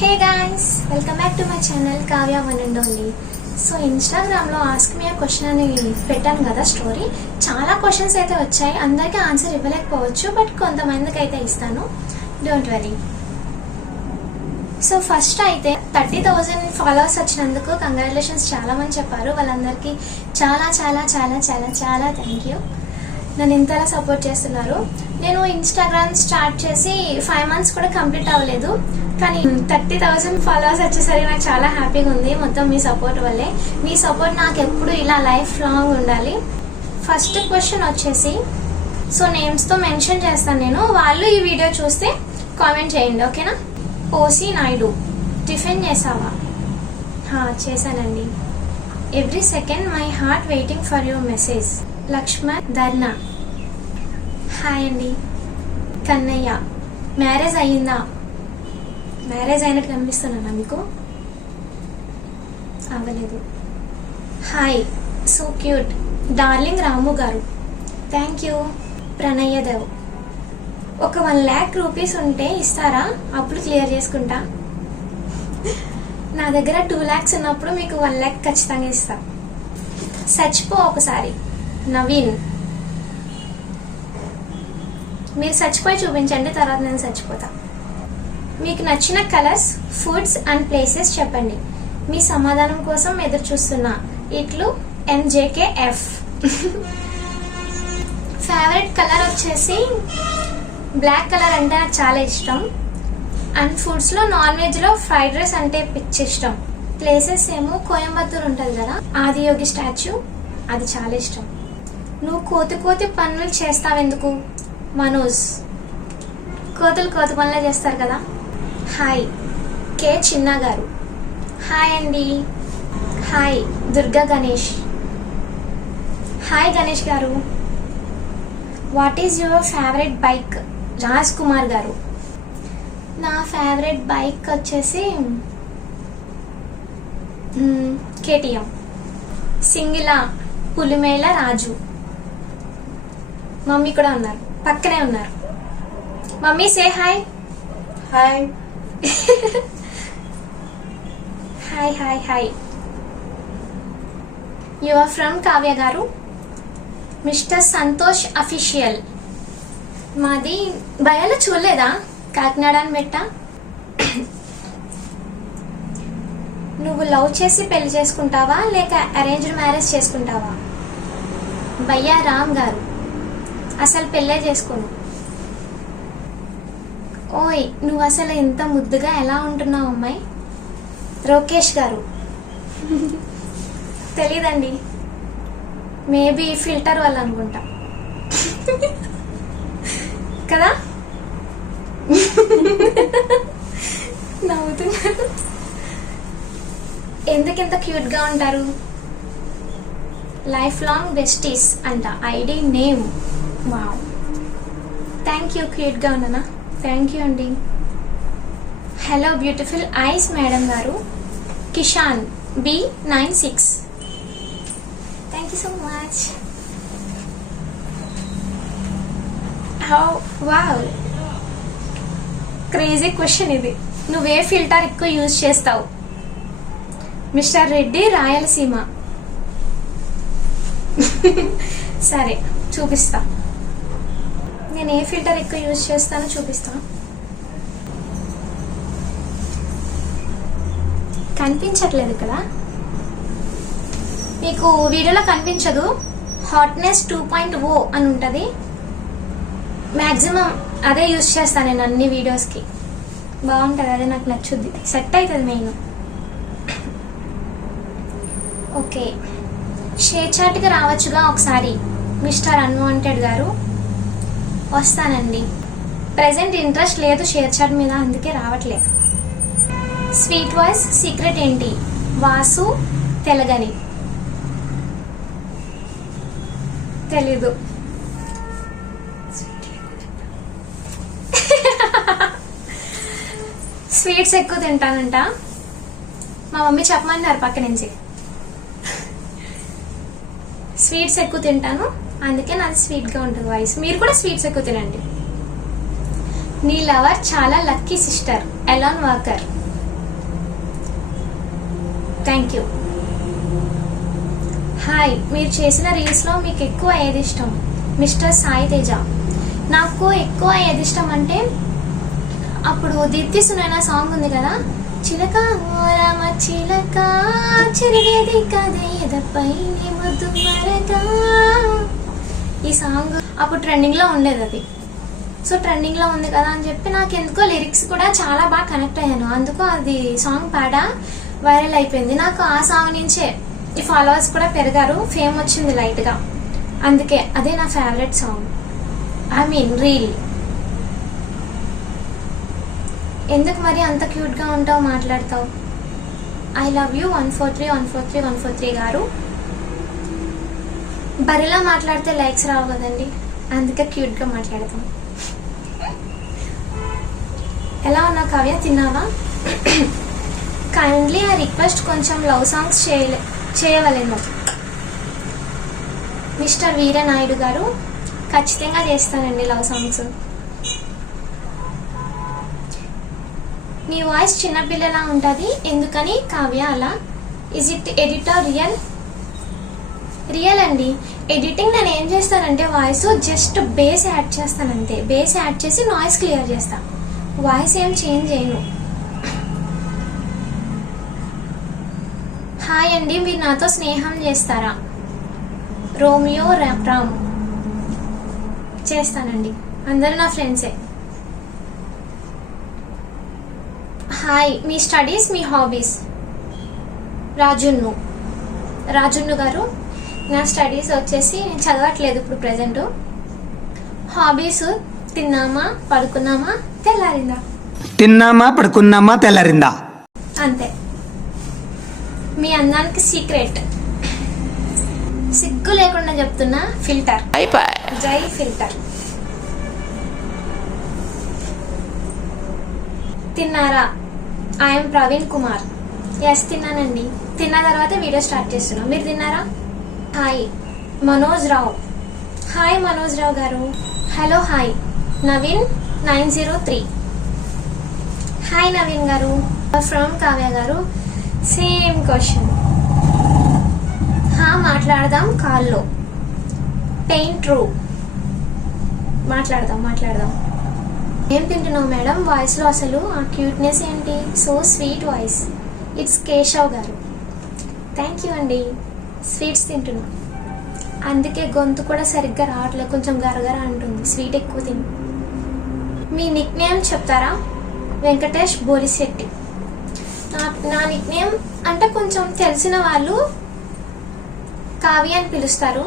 Hey guys, welcome back to my channel Kavya One and Only. So ఇన్స్టాగ్రామ్లో ask me question అని పెట్టాను కదా story. చాలా questions అయితే వచ్చాయి, అందరికీ ఆన్సర్ ఇవ్వలేకపోవచ్చు, బట్ కొంతమందికి అయితే ఇస్తాను, డోంట్ వరీ. సో ఫస్ట్ అయితే 30,000 ఫాలోవర్స్ వచ్చినందుకు కంగ్రాచులేషన్స్ చాలా మంది చెప్పారు. వాళ్ళందరికీ చాలా చాలా చాలా చాలా చాలా థ్యాంక్ యూ. నన్ను ఇంతలా సపోర్ట్ చేస్తున్నారు. నేను ఇన్స్టాగ్రామ్ స్టార్ట్ చేసి 5 months కూడా కంప్లీట్ అవ్వలేదు, కానీ 30,000 ఫాలోవర్స్ వచ్చేసరికి నాకు చాలా హ్యాపీగా ఉంది. మొత్తం మీ సపోర్ట్ వల్లే. మీ సపోర్ట్ నాకు ఎప్పుడు ఇలా లైఫ్ లాంగ్ ఉండాలి. ఫస్ట్ క్వశ్చన్ వచ్చేసి, సో నేమ్స్తో మెన్షన్ చేస్తాను నేను, వాళ్ళు ఈ వీడియో చూస్తే కామెంట్ చేయండి, ఓకేనా? ఓసి నాయుడు, టిఫిన్ చేసావా? చేశానండి. Every second my heart waiting for your message. Lakshman Dharna, hi అండి. కన్నయ్య, మ్యారేజ్ అయ్యిందా? మ్యారేజ్ అయినట్టు కనిపిస్తున్నానా మీకు? అవ్వలేదు. Hi, so cute, darling Ramu గారు, థ్యాంక్ యూ. ప్రణయ్య దేవ్, ఒక 1 lakh రూపీస్ ఉంటే ఇస్తారా? అప్పుడు క్లియర్ చేసుకుంటా. నా దగ్గర 2 lakhs ఉన్నప్పుడు మీకు 1 lakh ఖచ్చితంగా ఇస్తా. చచ్చిపో ఒకసారి. నవీన్, మీరు చచ్చిపోయి చూపించండి, తర్వాత నేను చచ్చిపోతా. మీకు నచ్చిన కలర్స్, ఫుడ్స్ అండ్ ప్లేసెస్ చెప్పండి. మీ సమాధానం కోసం ఎదురు చూస్తున్నా. ఇట్లు MJKF. ఫేవరెట్ కలర్ వచ్చేసి బ్లాక్ కలర్ అంటే నాకు చాలా ఇష్టం. అండ్ ఫుడ్స్లో నాన్ వెజ్లో ఫ్రైడ్ రైస్ అంటే పిచ్చి ఇష్టం. ప్లేసెస్ ఏమో కోయంబత్తూర్ ఉంటుంది కదా, ఆదియోగి స్టాచ్యూ, అది చాలా ఇష్టం. నువ్వు కోతి పనులు చేస్తావెందుకు? మనోజ్, కోతులు కోతి పనులే చేస్తారు కదా. హాయ్, కే చిన్న గారు, హాయ్ అండి. Hi Durga Ganesh, hi Ganesh garu. What is your favourite bike? Raj Kumar garu, నా ఫేవరెట్ బైక్ వచ్చేసి KTM. సింగిలా, పులిమేల రాజు, మమ్మీ కూడా ఉన్నారు, పక్కనే ఉన్నారు. Mummy say hi. Hi. Hi hi hi. You are from Kavya garu. Mister Santosh official, మాది భయాలు చూడలేదా? కాకినాడ అని పెట్టా. నువ్వు లవ్ చేసి పెళ్లి చేసుకుంటావా లేక అరేంజ్డ్ మ్యారేజ్ చేసుకుంటావా? భయ్యా రామ్ గారు, అసలు పెళ్ళే చేసుకోను. ఓయ్, నువ్వు అసలు ఎంత ముద్దుగా ఎలా ఉంటున్నావు అమ్మాయి. రోకేష్ గారు, తెలీదండి, మేబీ ఫిల్టర్ వల్ల అనుకుంటా కదా. నవ్వుతున్నారు. ఎందుకు ఇంత క్యూట్గా ఉంటారు? లైఫ్ లాంగ్ బెస్టీస్ అంట, ID name. Wow, thank you. క్యూట్గా ఉన్నానా? థ్యాంక్ యూ అండి. హలో బ్యూటిఫుల్ ఐస్ మేడం గారు. Kishan B96, thank you so much. Wow, crazy question ఇది. నువ్వే ఫిల్టర్ ఎక్కువ యూజ్ చేస్తావు? మిస్టర్ రెడ్డి రాయలసీమ. సరే చూపిస్తా, నేను ఏ ఫిల్టర్ ఎక్కువ యూజ్ చేస్తానో చూపిస్తా. కనిపించట్లేదు ఇక్కడ, మీకు వీడియోలో కనిపించదు. హాట్నెస్ 2.0 అని ఉంటుంది. మ్యాక్సిమం అదే యూజ్ చేస్తాను నేను అన్ని వీడియోస్కి. బాగుంటుంది, అదే నాకు నచ్చుద్ది, సెట్ అవుతుంది మెయిన్. ఓకే, షేర్ చాట్కి రావచ్చుగా ఒకసారి మిస్టర్ అన్వాంటెడ్ గారు. వస్తానండి, ప్రెజెంట్ ఇంట్రెస్ట్ లేదు షేర్ చాట్ మీద, అందుకే రావట్లే. స్వీట్ వాయిస్ సీక్రెట్ ఏంటి? వాసు తెలగని, తెలీదు. స్వీట్స్ ఎక్కువ తింటానంట, మా మమ్మీ చెప్పమన్నారు పక్క నుంచి. స్వీట్స్ ఎక్కువ తింటాను, అందుకే నాది స్వీట్గా ఉంటుంది వాయిస్. మీరు కూడా స్వీట్స్ ఎక్కువ తినండి. నీ లవర్ చాలా lucky sister, Elon walker. Thank you. Hi, మీరు చేసిన రీల్స్లో మీకు ఎక్కువ ఏది ఇష్టం? మిస్టర్ సాయి తేజ. నాకు ఎక్కువ ఏది ఇష్టం అంటే అప్పుడు దీప్తి సునైన సాంగ్ ఉంది కదా, చిలక రామ చిలక చిరిగేది కదేదపై ముద్దు మరగా. ఈ సాంగ్ అప్పుడు ట్రెండింగ్లో ఉండేది అది. సో ట్రెండింగ్లో ఉంది కదా అని చెప్పి నాకు ఎందుకో లిరిక్స్ కూడా చాలా బాగా కనెక్ట్ అయ్యాను. అందుకు అది సాంగ్ పాడా వైరల్ అయిపోయింది. నాకు ఆ సాంగ్ నుంచే ఈ ఫాలోవర్స్ కూడా పెరిగారు, ఫేమ్ వచ్చింది లైట్గా. అందుకే అదే నా favourite song, I mean reel. ఎందుకు మరి అంత క్యూట్గా ఉంటావు, మాట్లాడతావు? ఐ లవ్ యూ 143 గారు. బరిలా మాట్లాడితే లైక్స్ రావు కదండి, అందుకే క్యూట్గా మాట్లాడతాం. ఎలా ఉన్నావు కావ్య, తిన్నావా? కైండ్లీ ఆ రిక్వెస్ట్ కొంచెం లవ్ సాంగ్స్ చేయవలేను. మిస్టర్ వీరనాయుడు గారు, ఖచ్చితంగా చేస్తానండి లవ్ సాంగ్స్. నీ వాయిస్ చిన్నపిల్లలా ఉంటుంది, ఎందుకని కావ్య అలా? Is it editor real? Real అండి. ఎడిటింగ్ నేను ఏం చేస్తానంటే వాయిస్ జస్ట్ బేస్ యాడ్ చేస్తాను అంతే. బేస్ యాడ్ చేసి నాయిస్ క్లియర్ చేస్తాను, వాయిస్ ఏం చేంజ్ చేయను. హాయ్ అండి, మీరు నాతో స్నేహం చేస్తారా? రోమియో రామ్. చేస్తానండి, అందరూ నా ఫ్రెండ్సే. హాయ్, మీ స్టడీస్, మీ హాబీస్? రాజున్ను గారు, నా స్టడీస్ వచ్చేసి నేను చదవట్లేదు ఇప్పుడు ప్రెజెంట్. హాబీస్ తిన్నామా, పడుకున్నామా, తెల్లారిందా. తిన్నామా, పడుకున్నామా, తెల్లారిందా, అంతే. మీ అందానికి సీక్రెట్? సిగ్గు లేకుండా చెప్తున్నా, ఫిల్టర్. జై ఫిల్టర్. తిన్నారా? ఐఎమ్ ప్రవీణ్ కుమార్. ఎస్, తిన్నానండి. తిన్న తర్వాత వీడియో స్టార్ట్ చేస్తున్నాం. మీరు తిన్నారా? హాయ్ మనోజ్ రావు. హాయ్ మనోజ్ రావు గారు. Hello hi Naveen 903. Hi Naveen గారు. ఫ్రమ్ కావ్య గారు. Same question. మాట్లాడదాం కాల్లో. Pain true. మాట్లాడదాం. ఏం తింటున్నావు మేడం? వాయిస్లో అసలు ఆ క్యూట్నెస్ ఏంటి? So sweet voice. It's Keshav గారు. థ్యాంక్ యూ అండి. స్వీట్స్ తింటున్నా, అందుకే గొంతు కూడా సరిగ్గా రావట్లేదు, కొంచెం గరగర అంటుంది. స్వీట్ ఎక్కువ తిని. మీ నిక్ నేమ్ చెప్తారా? వెంకటేష్ బోలిశెట్టి. నా నిక్ నేమ్ అంటే కొంచెం తెలిసిన వాళ్ళు కావ్య అని పిలుస్తారు,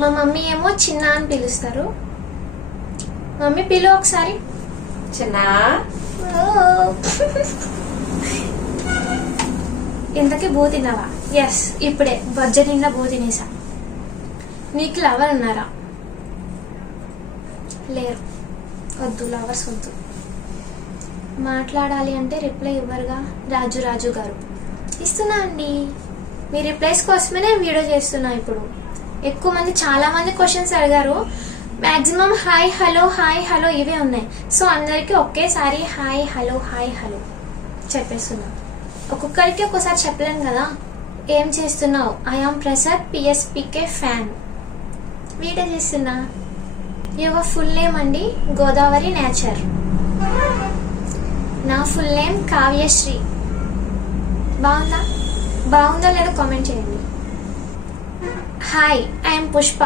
మా మమ్మీ ఏమో చిన్న అని పిలుస్తారు. మమ్మీ పిలు ఒకసారి. చిన్న. ఇంతకీ బూ తిన్నావా? ఎస్, ఇప్పుడే బొజ్జ నిండా బూ తినేసా. నీకు లవర్ ఉన్నారా? లేరు. వద్దు, లవర్స్ వద్దు. మాట్లాడాలి అంటే రిప్లై ఇవ్వరుగా. రాజు గారు. ఇస్తున్నా అండి, మీ రిప్లైస్ కోసమే నేను వీడియో చేస్తున్నా. ఇప్పుడు ఎక్కువ మంది, చాలా మంది క్వశ్చన్స్ అడిగారు. మ్యాక్సిమం హాయ్ హలో ఇవే ఉన్నాయి. సో అందరికీ ఒకేసారి హాయ్ హలో చెప్పేస్తున్నా. ఒక్కొక్కరికి ఒక్కోసారి చెప్పలేను కదా. ఏం చేస్తున్నావు? I am Prasad, PSPK fan. Video చేస్తున్నా. యువర్ ఫుల్ నేమ్ అండి? గోదావరి నేచర్. నా ఫుల్ నేమ్ కావ్యశ్రీ. బాగుందా లేదో కామెంట్ చేయండి. Hi, I'm Pushpa.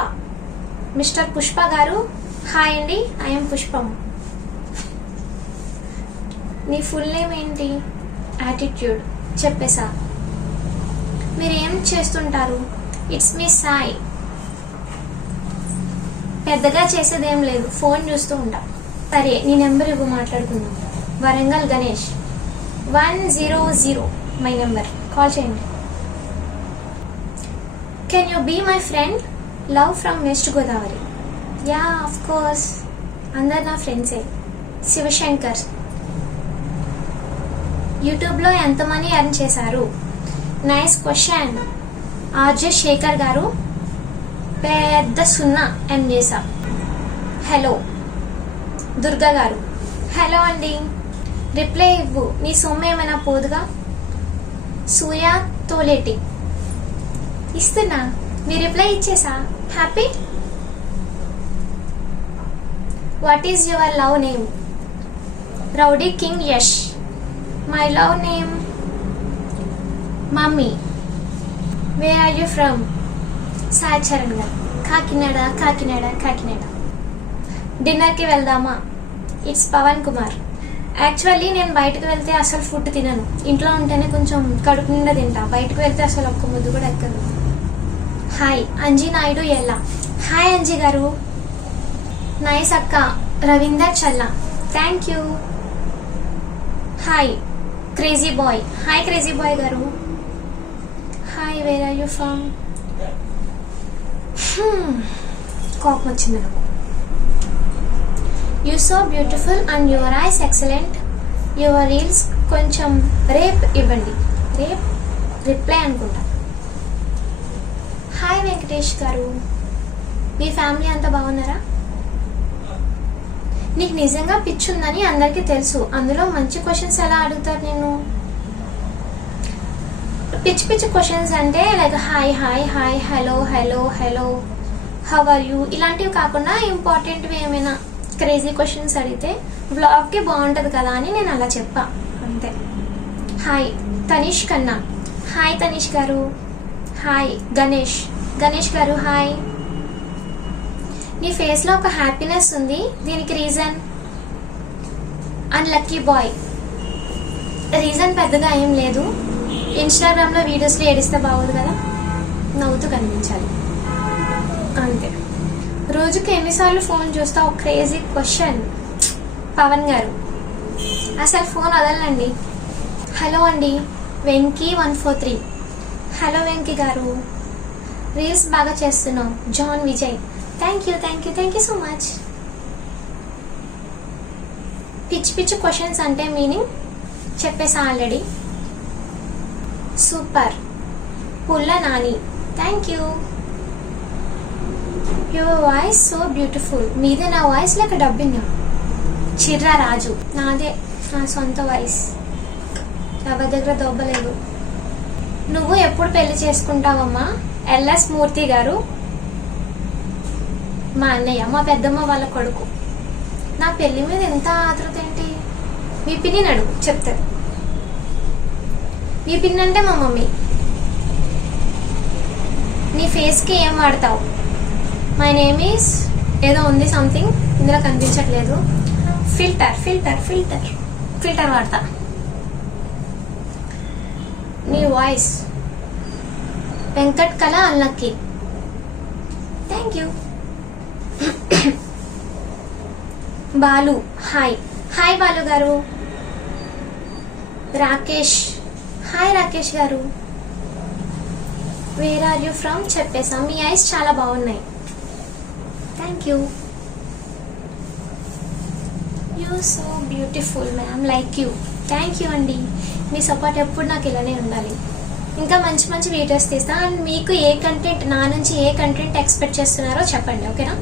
Mister Pushpa గారు, హాయ్ అండి, ఐఎమ్ పుష్పం. నీ ఫుల్ నేమ్ ఏంటి? యాటిట్యూడ్. చెప్పేసా. మీరు ఏం చేస్తుంటారు? It's me Sai. పెద్దగా చేసేదేం లేదు, ఫోన్ చూస్తూ ఉంటా. సరే, నీ నెంబర్ ఇవ్వు, మాట్లాడుకుందాం. Warangal Ganesh 100 my number, call చేయండి. Can you be my friend? Love from west Godavari. Yeah, of course, అందరు నా ఫ్రెండ్సే. శివశంకర్. యూట్యూబ్లో ఎంత మనీ ఎర్న్ చేశారు? Nice question. ఆర్జే శేఖర్ గారు. పెద్ద 0 ఎర్న్ చేశా. హలో. దుర్గా గారు. హలో అండి. రిప్లై ఇవ్వు, నీ సొమ్ము ఏమైనా పోదుగా. సూర్య తోలేటి. ఇస్తున్నా, మీ రిప్లై ఇచ్చేసా. Happy. What is your love name? Rowdy king Yash. My love name mummy. Where are you from? Sai Charan గారు. కాకినాడ. డిన్నర్కి వెళ్దామా? ఇట్స్ పవన్ కుమార్. యాక్చువల్లీ నేను బయటకు వెళ్తే అసలు ఫుడ్ తినను. ఇంట్లో ఉంటేనే కొంచెం కడుపు నిండా తింటా. బయటకు వెళ్తే అసలు ఒక్క ముద్దు కూడా ఎక్కదు. హాయ్ అంజీ నాయుడు ఎల్లా. హాయ్ అంజీ గారు. నైస్ అక్క. Ravinder Challa. Thank you. Hi crazy boy. Hi crazy boy గారు. Hi where are you from? కోపం వచ్చింది నాకు. You so beautiful and your eyes excellent. Your reels కొంచెం రేప్ ఇవ్వండి. రేప్ రిప్లై అనుకుంటా. హాయ్ వెంకటేష్ గారు. మీ ఫ్యామిలీ అంతా బాగున్నారా? నీకు నిజంగా పిచ్చి ఉందని అందరికీ తెలుసు. అందులో మంచి క్వశ్చన్స్ ఎలా అడుగుతారు? నేను పిచ్చి క్వశ్చన్స్ అంటే like hi hi hi, hello hello hello, how are you, ఇలాంటివి కాకుండా ఇంపార్టెంట్వి ఏమైనా క్రేజీ క్వశ్చన్స్ అడిగితే వ్లాగ్కి బాగుంటుంది కదా అని నేను అలా చెప్పా అంతే. హాయ్ తనీష్ కన్నా. హాయ్ తనీష్ గారు. హాయ్ గణేష్ గారు. హాయ్. నీ ఫేస్లో ఒక హ్యాపీనెస్ ఉంది, దీనికి రీజన్? Unlucky bye. రీజన్ పెద్దగా ఏం లేదు. ఇన్స్టాగ్రామ్లో వీడియోస్లో ఏడిస్తే బాగోదు కదా, నవ్వుతూ కనిపించాలి అంతే. రోజుకి ఎన్నిసార్లు ఫోన్ చూస్తావు? Crazy question. పవన్ గారు. అసలు ఫోన్ వదలండి. హలో అండి వెంకీ 143. హలో వెంకీ గారు. రీల్స్ బాగా చేస్తున్నావు. John Vijay. Thank you so much. పిచ్చి క్వశ్చన్స్ అంటే మీనింగ్ చెప్పేసా already. Super. Pulla Nani. Thank you. Your voice so beautiful. మీదే నా వాయిస్ లేక డబ్బింగా? చిర్రా రాజు. నాదే, నా సొంత వాయిస్. ఎవరి దగ్గర దొబ్బలేదు. నువ్వు ఎప్పుడు పెళ్లి చేసుకుంటావమ్మా? ఎల్ఎస్ మూర్తి గారు. మా అన్నయ్య, మా పెద్దమ్మ వాళ్ళ కొడుకు. నా పెళ్లి మీద ఎంత ఆతృత ఏంటి? మీ పిన్ని అడుగు చెప్తారు. మీ పిన్ని అంటే మా మమ్మీ. నీ ఫేస్కి ఏం వాడతావు? మై నేమ్ ఈస్ ఏదో ఉంది సంథింగ్, ఇందులో కనిపించట్లేదు. ఫిల్టర్ వాడతా. నీ వాయిస్ వెంకట్ కళ unlucky. Thank you. Balu. Hi Balu గారు. రాకేష్. హాయ్ రాకేష్ గారు. Where are you from? చెప్పేసా. మీ ఐస్ చాలా బాగున్నాయి. Thank you. You so beautiful ma'am, like you. Thank you అండి. మీ సపోర్ట్ ఎప్పుడు నాకు ఇలానే ఉండాలి. ఇంకా మంచి వీడియోస్ తీస్తా. అండ్ మీకు ఏ కంటెంట్, నా నుంచి ఏ కంటెంట్ ఎక్స్పెక్ట్ చేస్తున్నారో చెప్పండి, ఓకేనా?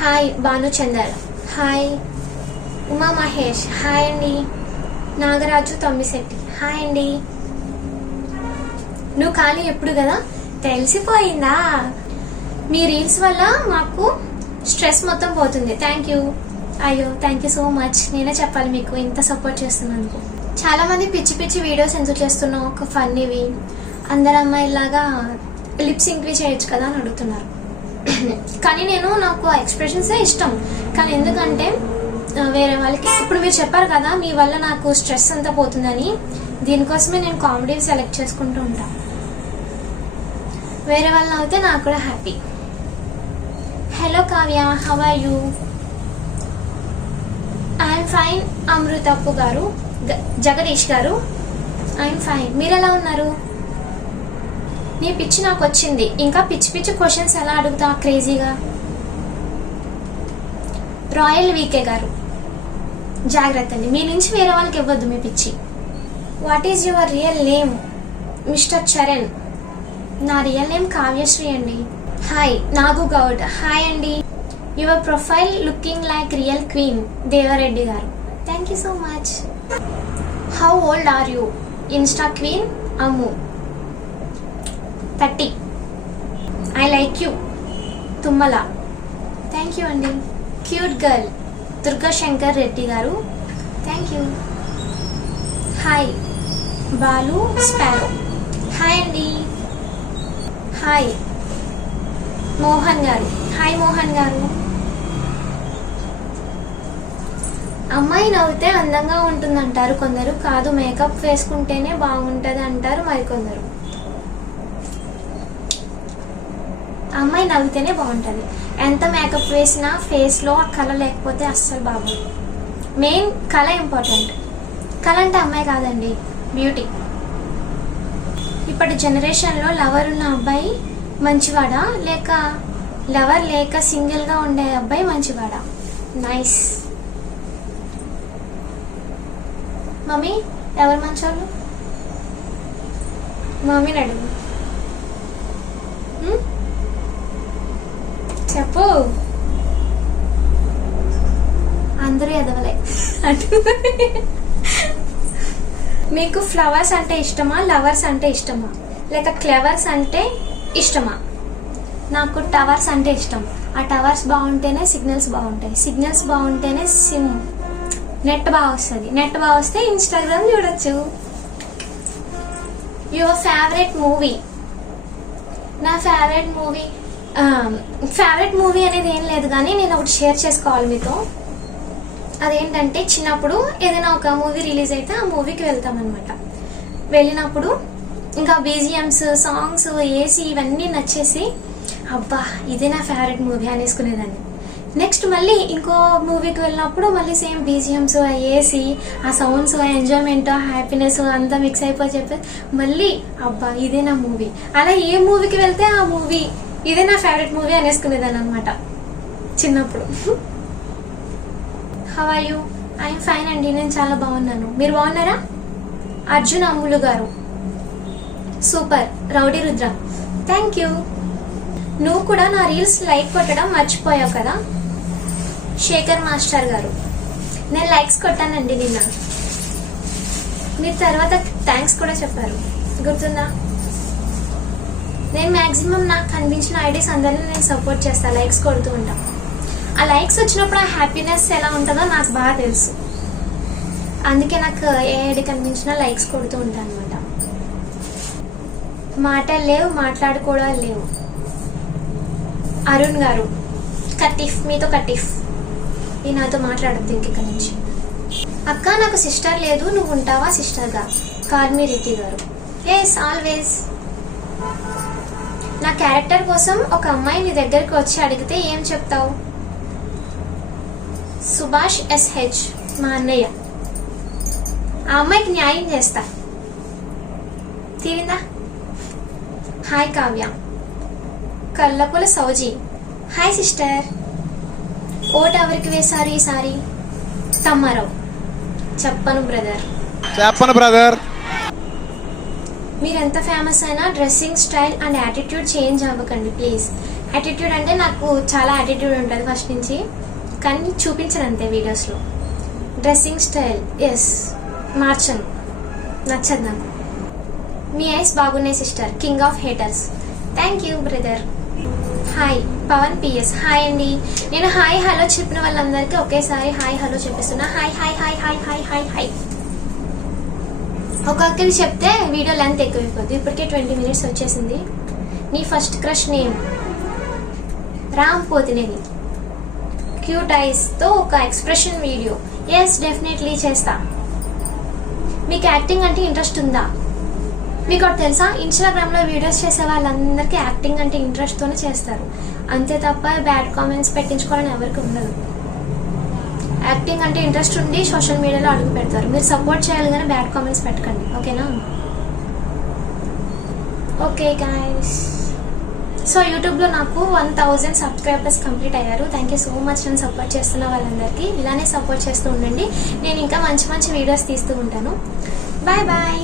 Hi Bhanuchander. Hi Uma Mahesh. Hi అండి. నాగరాజు తమ్మిశెట్టి. హాయ్ అండి. నువ్వు ఖాళీ ఎప్పుడు కదా? తెలిసిపోయిందా? మీ రీల్స్ వల్ల మాకు స్ట్రెస్ మొత్తం పోతుంది. Thank you. అయ్యో థ్యాంక్ యూ సో మచ్. నేనే చెప్పాలి మీకు ఇంత సపోర్ట్ చేస్తున్నందుకు. చాలా మంది పిచ్చి వీడియోస్ ఎందుకు చేస్తున్నావు? ఒక ఫన్నీవి, అందరు అమ్మాయిలాగా లిప్ సింక్వి చేయొచ్చు కదా అని అడుగుతున్నారు. కానీ నాకు ఎక్స్ప్రెషన్సే ఇష్టం. కానీ ఎందుకంటే వేరే వాళ్ళకి, ఇప్పుడు మీరు చెప్పారు కదా మీ వల్ల నాకు స్ట్రెస్ అంతా పోతుందని, దీనికోసమే నేను కామెడీ సెలెక్ట్ చేసుకుంటూ ఉంటాను. వేరే వాళ్ళు నవ్వుతే నాకు కూడా happy. Hello Kavya, how are you? I'm fine. Amruthappu గారు. జగదీష్ గారు. I'm fine. మీరు ఎలా ఉన్నారు? నీ పిచ్చి నాకు వచ్చింది. ఇంకా పిచ్చి క్వశ్చన్స్ ఎలా అడుగుతా క్రేజీగా? రాయల్ వీకే గారు. జాగ్రత్త అండి, మీ నుంచి వేరే వాళ్ళకి ఇవ్వద్దు మీ పిచ్చి. What is your real name? Mister Charan. నా రియల్ నేమ్ కావ్యశ్రీ అండి. హాయ్ నాగు గౌడ్. హాయ్ అండి. Your profile looking like real queen. Devareddy గారు. Thank you so much. How old are you? Insta queen Ammu 30. I like you Thummala. Thank you అండి. Cute girl Durga Shankar Reddy గారు, thank you. Hi Balu sparrow, hi అండి. Hi Mohan గారు, hi Mohan గారు. అమ్మాయి నవ్వుతే అందంగా ఉంటుంది అంటారు కొందరు, కాదు మేకప్ వేసుకుంటేనే బాగుంటుంది అంటారు మరికొందరు. అమ్మాయి నవ్వితేనే బాగుంటుంది. ఎంత మేకప్ వేసినా ఫేస్లో ఆ కళ లేకపోతే అస్సలు బాగోదు. మెయిన్ కళ ఇంపార్టెంట్. కళ అంటే అమ్మాయి కాదండి, బ్యూటీ. ఇప్పటి జనరేషన్లో లవర్ ఉన్న అబ్బాయి మంచివాడా, లేక లవర్ లేక సింగిల్గా ఉండే అబ్బాయి మంచివాడా? నైస్. మమ్మీ ఎవరు మంచోళ్ళు? మమ్మీని అడుగు. చెప్పు. అందరూ ఎదవలే. మీకు ఫ్లవర్స్ అంటే ఇష్టమా, లవర్స్ అంటే ఇష్టమా, లేక క్లెవర్స్ అంటే ఇష్టమా? నాకు టవర్స్ అంటే ఇష్టం. ఆ టవర్స్ బాగుంటేనే సిగ్నల్స్ బాగుంటాయి, సిగ్నల్స్ బాగుంటేనే నెట్ బాగా వస్తుంది, నెట్ బాగా వస్తే ఇన్స్టాగ్రామ్ చూడొచ్చు. Your favourite movie? నా ఫేవరెట్ మూవీ అనేది ఏం లేదు, కానీ నేను ఒకటి షేర్ చేసుకోవాలి మీతో. అదేంటంటే చిన్నప్పుడు ఏదైనా ఒక మూవీ రిలీజ్ అయితే ఆ మూవీకి వెళ్తామన్నమాట. వెళ్ళినప్పుడు ఇంకా బీజిఎమ్స్, సాంగ్స్, ఏసీ ఇవన్నీ నచ్చేసి అబ్బా ఇదే నా ఫేవరెట్ మూవీ అనేసుకునేదాన్ని. నెక్స్ట్ మళ్ళీ ఇంకో మూవీకి వెళ్ళినప్పుడు మళ్ళీ సేమ్ బీజిఎమ్స్, ఏసీ, ఆ సౌండ్స్, ఆ ఎంజాయ్మెంట్, ఆ హ్యాపీనెస్ అంతా మిక్స్ అయిపోయి చెప్పి మళ్ళీ అబ్బా ఇదే నా మూవీ. అలా ఏ మూవీకి వెళ్తే ఆ మూవీ ఇదే నా ఫేవరెట్ మూవీ అనేసుకునేదాన్ని అనమాట చిన్నప్పుడు. How are you? I'm fine అండి, నేను చాలా బాగున్నాను. మీరు బాగున్నారా? Arjun Ammulu garu, super. Rowdy Rudra, thank you. నువ్వు కూడా నా రీల్స్ లైక్ కొట్టడం మర్చిపోయావు కదా? శేఖర్ మాస్టర్ గారు, నేను లైక్స్ కొట్టానండి నిన్న. మీరు తర్వాత థ్యాంక్స్ కూడా చెప్పారు, గుర్తుందా? నేను మ్యాక్సిమం నాకు కనిపించిన ఐడీస్ అందరినీ నేను సపోర్ట్ చేస్తాను, లైక్స్ కొడుతూ ఉంటాను. ఆ లైక్స్ వచ్చినప్పుడు ఆ హ్యాపీనెస్ ఎలా ఉంటుందో నాకు బాగా తెలుసు. అందుకే నాకు ఏ ఐడి కనిపించినా లైక్స్ కొడుతూ ఉంటాను అనమాట. మాటలు లేవు, మాట్లాడుకోవడాలు లేవు. అరుణ్ గారు, కటీఫ్, మీతో కటీఫ్. ఈ నాతో మాట్లాడద్దు ఇంక నుంచి. అక్క నాకు సిస్టర్ లేదు, నువ్వు ఉంటావా సిస్టర్గా? కార్మి రెడ్డి గారు, ఎస్ ఆల్వేస్. నా క్యారెక్టర్ కోసం ఒక అమ్మాయి నీ దగ్గరికి వచ్చి అడిగితే ఏం చెప్తావు? సుభాష్ SH, మా అన్నయ్య. ఆ అమ్మాయికి న్యాయం చేస్తా. తీరిందా? హాయ్ కావ్య. కల్లపుల సౌజీ, హాయ్ సిస్టర్. ఓట్ ఎవరికి వేశారు ఈసారి? తమ్మారావు. చెప్పను బ్రదర్. మీరు ఎంత ఫేమస్ అయినా dressing style and attitude change అవ్వకండి ప్లీజ్. యాటిట్యూడ్ అంటే నాకు చాలా యాటిట్యూడ్ ఉంటుంది ఫస్ట్ నుంచి, కానీ చూపించను అంతే వీడియోస్లో. డ్రెస్సింగ్ స్టైల్ ఎస్ మార్చను, నచ్చదు నాకు. మీ ఐస్ బాగున్నాయి sister, king of haters. Thank you brother. Hi Pavan PS, hi అండి. నేను హాయ్ హలో చెప్పిన వాళ్ళందరికీ ఒకేసారి హాయ్ హలో చెప్పిస్తున్నా. Hi hi hi hi hi hi hi. ఒక్కొక్కరికి చెప్తే వీడియో లెంత్ ఎక్కువైపోద్ది. ఇప్పటికే 20 minutes వచ్చేసింది. నీ first crush name? Ram Pothineni. Cute ఐస్తో ఒక ఎక్స్ప్రెషన్ వీడియో. ఎస్ డెఫినెట్లీ చేస్తా. మీకు యాక్టింగ్ అంటే ఇంట్రెస్ట్ ఉందా? మీకు ఒకటి తెలుసా, ఇన్స్టాగ్రామ్లో వీడియోస్ చేసే వాళ్ళందరికీ యాక్టింగ్ అంటే ఇంట్రెస్ట్తోనే చేస్తారు, అంతే తప్ప బ్యాడ్ కామెంట్స్ పెట్టించుకోవాలని ఎవరికి ఉండదు. యాక్టింగ్ అంటే ఇంట్రెస్ట్ ఉండి సోషల్ మీడియాలో అడుగు పెడతారు. మీరు సపోర్ట్ చేయాలి కానీ బ్యాడ్ కామెంట్స్ పెట్టకండి, ఓకేనా? ఓకే గైస్, సో యూట్యూబ్లో నాకు 1000 సబ్స్క్రైబర్స్ కంప్లీట్ అయ్యారు. Thank you so much. నన్ను సపోర్ట్ చేస్తున్న వాళ్ళందరికీ ఇలానే సపోర్ట్ చేస్తూ ఉండండి. నేను ఇంకా మంచి మంచి వీడియోస్ తీస్తూ ఉంటాను. Bye bye.